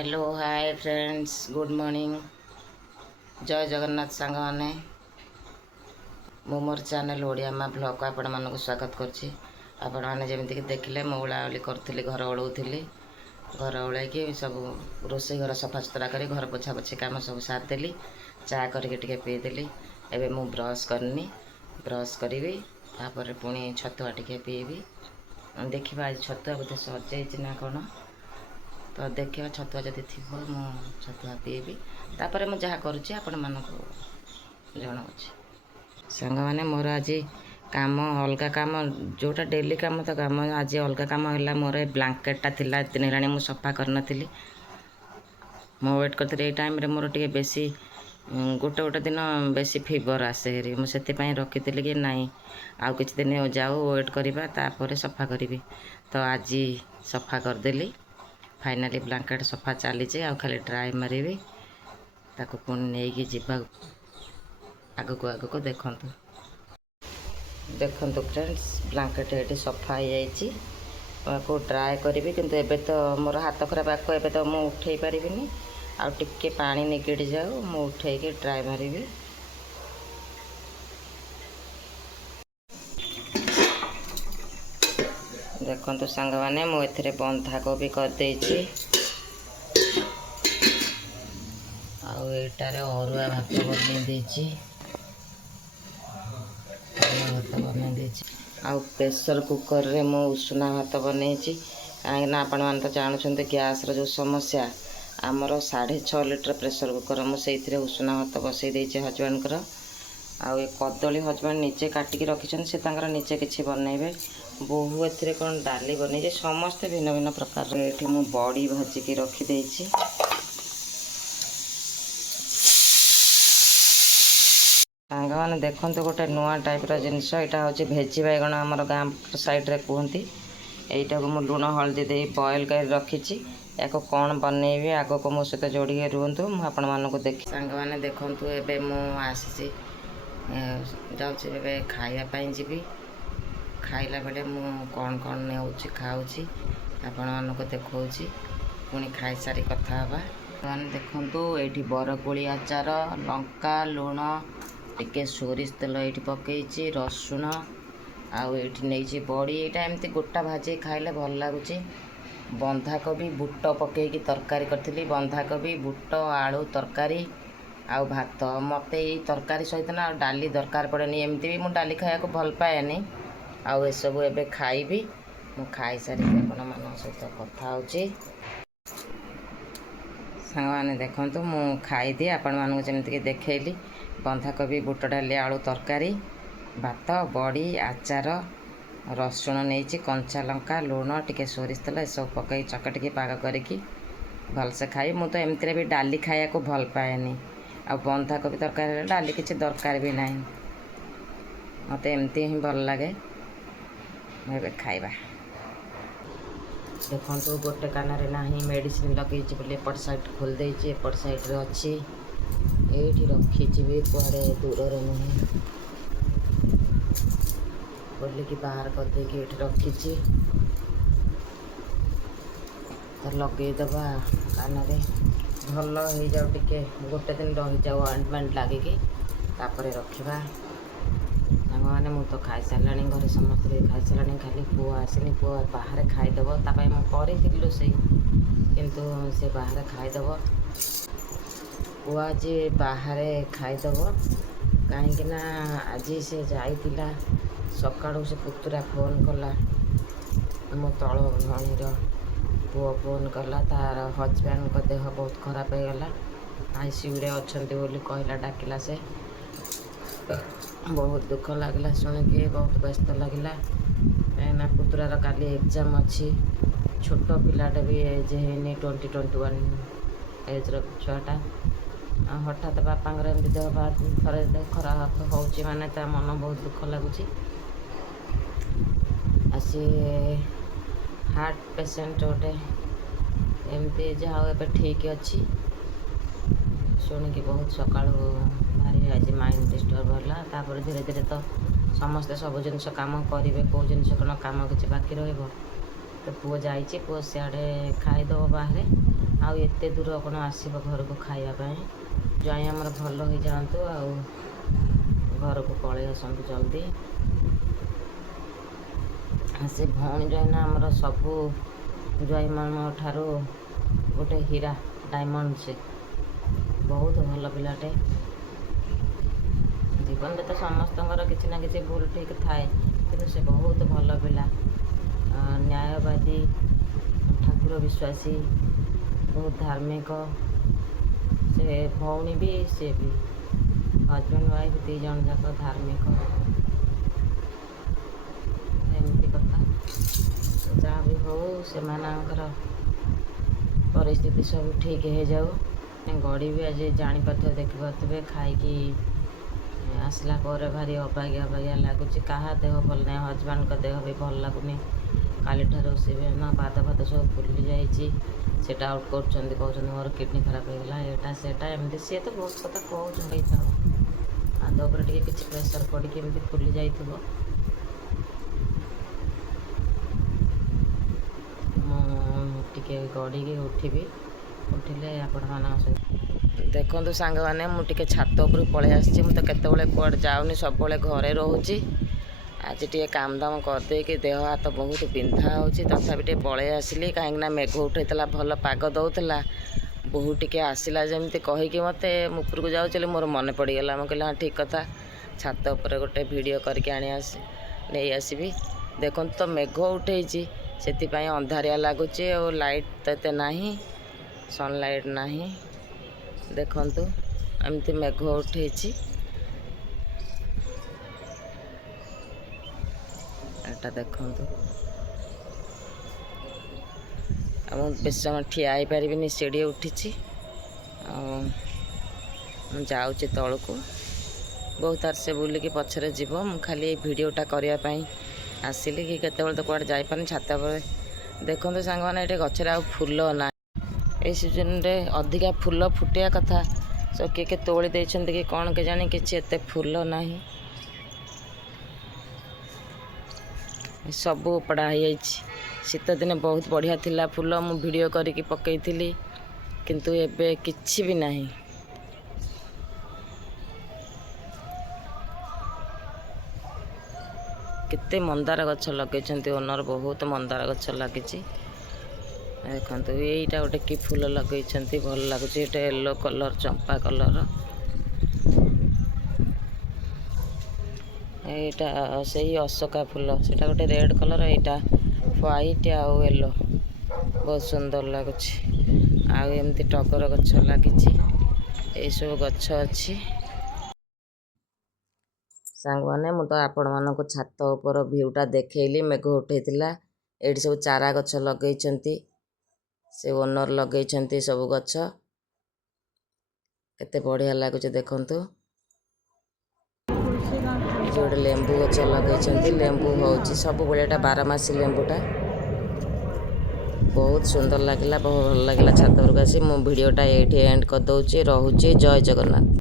Hello hi friends good morning जय जगन्नाथ सांग मैंने मोर चैनल ओडिया माँ ब्लॉग को आपण मानक स्वागत करुच्ची। आपण मैंने जमीक देखिले मु ओलाओली करी घर ओलौली घर ओलैकी सब रोसे घर सफा सुतरा कर घर पोछा पोछी कम सब सारिदेली चा करके पीदेली। एवं मु ब्रश करनी ब्रश करी पुणी छतुआ टे पीबी। देखा आज छतुआ बोधे सजाई ना कौन तो देखा छतुआ जदि थी मु छतुआ पीबी तापर मुझे जहाँ करुच्ची आपण मानक जनाऊँच। सांग मैंने मोर आज काम अलग काम जोटा डेली काम तो काम आज अलग काम है मोर ब्लांकेटा थिला दिन है मुझे सफा करनी मु वेट करी ये टाइम मोर टे बेसी गोटे गोटे दिन बेसी फीवर आसे हेरी मुझे रखी कि नाई आउ कि दिन जाऊ वेट करवा तापर सफा करी तो आज सफा करदेली। फाइनाली ब्लांकेट सफा चली आ खाली ड्राई मारि ताको पुणी नहीं जीवा आगक आगक देखु देखु फ्रेंड्स ब्लांकेट ये सफा हो ड्राए करी किंतु एबे तो मोर हाथ खराब आको एबे तो मुझे उठे पारिनी आउ टिके पानी निगड़ी जाऊ मु उठे ड्राए मारि। देखु सांग मैंने मुझे बंधाकोबी करदे आईटार अरुआ भात बनई आ प्रेसर कुकर रे मो उषुना भात बनई कहीं आपण मैंने तो जानते गैस रो समस्या आमर 6.5 लिटर प्रेसर कुकर मुझे उषुना भात बसई देती हजबैंड को आ कदली हजबैंड निजे काटिकी रखी से निजे किसी बनइबे बहु ए कौन डाली बन समस्ते भिन्न भिन्न प्रकार ये मु बड़ी भाजिकी रखीदे। सांग मैंने देखु गोटे नुआ टाइप जिनस यहाँ हूँ भेजी बैगण आमर गाँ साइड्रे कहते यहीटा को मुझे लुण हल्दी दे बॉयल कर रखी या कौन बनइबी आग को मो सहित जोड़ी रुहतु मुझे देख सांग मैंने देखु एवं मुसी जाऊे खावाई जी खाइला बेले मु कौन कौन नहीं खाऊँ आपण को देखा पुणी खाई सारी कथा मैंने देखु ये बरकोली आचार लंका लुण टिके सोरिष तेल ये पकई रसुण आई बड़ी यहाँ एमती गोटा भाजी खाइले भल लगुच। बंधाकोबी बुट पकईकी तरकारी करी बंधाकोबी बुट आलू तरकारी आउ भात मत तरकारी सहित ना डाली दरकार पड़ेनी एमती भी मुझे डाली खाया भल पाएनी आउ एसबू एबे खाइबी मु खाई सारी आपण मान सहित कथा होची। सांग मैंने देखु मु खाईदी आपण मानक जमीक देखली बंधाकोबी बुट डाली आलू तरकारी भात बड़ी आचार रसुण नहीं कंचा लंका लुण टिके सोरिष तेल ये सब पकई चकटिकी पाग करी भलसे खाई मु तो एमती भी डाली खाया को भल पाएनी आ बंधाकोबी तरकारी डाली किसी दरकार भी ना मत एमती ही भल लगे ए खाइबा। देखु गोटे कान ना मेडिसिन लगे एपट साइड खोलदे एपट साइड्रे अच्छी ये रखी कुआड़े दूर नुहे खोलिकी बाहर करदे ये रखी तो लगेदबा कान भल हो जाऊ टे गोटे दिन रही जाऊ ऑइंटमेंट लगिकी तापर रखा मैंने मु तो खाई सारा घर समस्त खाई सारा खाली पुआ आसनी पुआ बाहर खाईदेव तापाई मुझे रोसे किंतु से बाहर खाईदेव पुआ आज बाहर खाईदेव कहीं आज से जाइला सकाळू से पुतुरा फोन कला मो तल भणीर पुओ फोन कला तार हजबैंड को देह बहुत खराब हो गला आईसीयू रे अच्छे बोली कहला डाकिला से बहुत दुख लगला शुणिकी बहुत व्यस्त लगला कहीं पुतुरार काली एग्जाम अच्छी छोट पिलाटे भी एज है 20-21 एज छुआटा हठात बापा एमती देह थे खराब हो माने मन बहुत दुख लगुच। आसी हार्ट पेसेंट गोटे एमती जहाँ ए ठीक अच्छी शुणिकी बहुत सका भारी आज माइंड डिस्टर्ब है धीरे धीरे तो समस्ते सब जिन कम करेंगे कौ जिन कौन कम किसी बाकी रही तो पुओ जा पुओ सियाड़े खाईदेव बाहर ଆଉ ଏତେ ଦୂର କ'ଣ ଆସିବ ଘରକୁ ଖାଇବା ପାଇଁ। ଜ୍ୱାଇଁ ଆମର ଭଲ ହେଇଯାଆନ୍ତୁ ଆଉ ଘରକୁ ପଳେଇ ଆସନ୍ତୁ ଜଲ୍ଦି। ସେ ଭଉଣୀ ଜ୍ୱାଇଁ ନା ଆମର ସବୁ ଜ୍ୱାଇଁମାନଙ୍କ ଠାରୁ ଗୋଟେ ହୀରା, ଡାଇମଣ୍ଡ। ସେ ବହୁତ ଭଲ ପିଲାଟେ। ଜୀବନରେ ତ ସମସ୍ତଙ୍କର କିଛି ନା କିଛି ଭୁଲ ଠିକ୍ ଥାଏ, କିନ୍ତୁ ସେ ବହୁତ ଭଲ ପିଲା, ନ୍ୟାୟବାଦୀ, ଠାକୁର ବିଶ୍ୱାସୀ, ବହୁତ ଧାର୍ମିକ। ସେ ଭଉଣୀ ବି, ସେ ବି ହଜବେଣ୍ଡ ୱାଇଫ୍ 2 ଜଣ ଯାକ ଧାର୍ମିକ। ଏମିତି କଥା। ଯାହା ବି ହଉ ସେମାନଙ୍କର ପରିସ୍ଥିତି ସବୁ ଠିକ୍ ହେଇଯାଉ। ଗଡ଼ି ବି ଆଜି ଜାଣିପାରୁଥିବେ, ଦେଖିପାରୁଥିବେ, ଖାଇକି ଆସିଲା ପରେ ଭାରି ଅବାଗିଆ ଲାଗୁଛି। କାହା ଦେହ ଭଲ ନାହିଁ, ହଜବେଣ୍ଡଙ୍କ ଦେହ ବି ଭଲ ଲାଗୁନି। କାଲିଠାରୁ ସେ ବି ନା ପାଦ ସବୁ ଫୁଲି ଯାଇଛି। ସେଇଟା ଆଉଟ୍ କରୁଛନ୍ତି, କହୁଛନ୍ତି ମୋର କିଡ଼ନୀ ଖରାପ ହେଇଗଲା, ଏଇଟା ସେଇଟା ଏମିତି। ସିଏ ତ ବହୁତ କଥା କହୁଛନ୍ତି। ହେଇଥାଉ, ପାଦ ଉପରେ ଟିକେ କିଛି ପ୍ରେସର୍ ପଡ଼ିକି ଏମିତି ଫୁଲି ଯାଇଥିବ। ମୁଁ ଟିକେ ଗଡ଼ିକି ଉଠିବି, ଉଠିଲେ ଆପଣମାନଙ୍କ ସହିତ ଦେଖନ୍ତୁ ସାଙ୍ଗମାନେ। ମୁଁ ଟିକେ ଛାତ ଉପରକୁ ପଳେଇ ଆସିଛି। ମୁଁ ତ କେତେବେଳେ କୁଆଡ଼େ ଯାଉନି, ସବୁବେଳେ ଘରେ ରହୁଛି। ଆଜି ଟିକେ କାମ ଦାମ କରିଦେଇକି ଦେହ ହାତ ବହୁତ ବିନ୍ଧା ହେଉଛି, ତଥାପି ଟିକେ ପଳେଇ ଆସିଲି। କାହିଁକିନା ମେଘ ଉଠେଇଥିଲା, ଭଲ ପାଗ ଦେଉଥିଲା। ବୋହୂ ଟିକେ ଆସିଲା ଯେମିତି କହିକି ମୋତେ ମୁଁ ଉପରକୁ ଯାଉଛି ବୋଲି ମୋର ମନେ ପଡ଼ିଗଲା। ମୁଁ କହିଲି ହଁ ଠିକ୍ କଥା, ଛାତ ଉପରେ ଗୋଟେ ଭିଡ଼ିଓ କରିକି ନେଇ ଆସିବି। ଦେଖନ୍ତୁ ତ ମେଘ ଉଠେଇଛି, ସେଥିପାଇଁ ଅନ୍ଧାରିଆ ଲାଗୁଛି ଆଉ ଲାଇଟ୍ ତ ଏତେ ନାହିଁ, ସନଲାଇଟ୍ ନାହିଁ। ଦେଖନ୍ତୁ ଏମିତି ମେଘ ଉଠେଇଛି। ଏଟା ଦେଖନ୍ତୁ, ଆଉ ମୁଁ ବେଶୀ ସମୟ ଠିଆ ହେଇପାରିବିନି, ସିଡ଼ି ଉଠିଛି। ଆଉ ମୁଁ ଯାଉଛି ତଳକୁ। ବହୁତ ଆର୍ସେ ବୁଲିକି ପଛରେ ଯିବ। ମୁଁ ଖାଲି ଏଇ ଭିଡ଼ିଓଟା କରିବା ପାଇଁ ଆସିଲି। କି କେତେବେଳେ ତ କୁଆଡ଼େ ଯାଇପାରୁନି। ଛାତ ଉପରେ ଦେଖନ୍ତୁ ସାଙ୍ଗମାନେ, ଏଠି ଗଛରେ ଆଉ ଫୁଲ ନାହିଁ। ଏଇ ସିଜନରେ ଅଧିକା ଫୁଲ ଫୁଟିବା କଥା, କିଏ ତୋଳି ଦେଇଛନ୍ତି କି କ'ଣ କେଜାଣି, କିଛି ଏତେ ଫୁଲ ନାହିଁ। ସବୁ ଉପଡ଼ା ହେଇଯାଇଛି। ଶୀତଦିନେ ବହୁତ ବଢ଼ିଆ ଥିଲା ଫୁଲ, ମୁଁ ଭିଡ଼ିଓ କରିକି ପକେଇଥିଲି, କିନ୍ତୁ ଏବେ କିଛି ବି ନାହିଁ। କେତେ ମନ୍ଦାର ଗଛ ଲଗେଇଛନ୍ତି ଓନର୍, ବହୁତ ମନ୍ଦାର ଗଛ ଲାଗିଛି। ଦେଖନ୍ତୁ ଏଇଟା ଗୋଟେ କି ଫୁଲ ଲଗେଇଛନ୍ତି, ଭଲ ଲାଗୁଛି। ଏଇଟା ୟେଲୋ କଲର୍, ଚମ୍ପା କଲର୍। ଏଇଟା ସେଇ ଅଶୋକା ଫୁଲ, ସେଇଟା ଗୋଟେ ରେଡ଼୍ କଲର୍, ଏଇଟା ହ୍ୱାଇଟ୍ ଆଉ ୟେଲୋ, ବହୁତ ସୁନ୍ଦର ଲାଗୁଛି। ଆଉ ଏମିତି ଟଗର ଗଛ ଲାଗିଛି, ଏଇସବୁ ଗଛ ଅଛି। ସାଙ୍ଗମାନେ ମୁଁ ତ ଆପଣମାନଙ୍କୁ ଛାତ ଉପର ଭିୟୁଟା ଦେଖେଇଲି। ମେଘ ଉଠେଇଥିଲା। ଏଇଠି ସବୁ ଚାରା ଗଛ ଲଗେଇଛନ୍ତି, ସେ ଓନର୍ ଲଗେଇଛନ୍ତି ସବୁ ଗଛ। କେତେ ବଢ଼ିଆ ଲାଗୁଛି ଦେଖନ୍ତୁ। ଏଠି ଗୋଟେ ଲେମ୍ବୁ ଗଛ ଲଗେଇଛନ୍ତି, ଲେମ୍ବୁ ହେଉଛି ସବୁବେଳେ, ଏଟା 12 ମାସି ଲେମ୍ବୁଟା। ବହୁତ ସୁନ୍ଦର ଲାଗିଲା, ବହୁତ ଭଲ ଲାଗିଲା ଛାତ ଉପରକୁ ଆସି। ମୁଁ ଭିଡ଼ିଓଟା ଏଇଠି ଏଣ୍ଡ କରିଦେଉଛି। ରହୁଛି, ଜୟ ଜଗନ୍ନାଥ।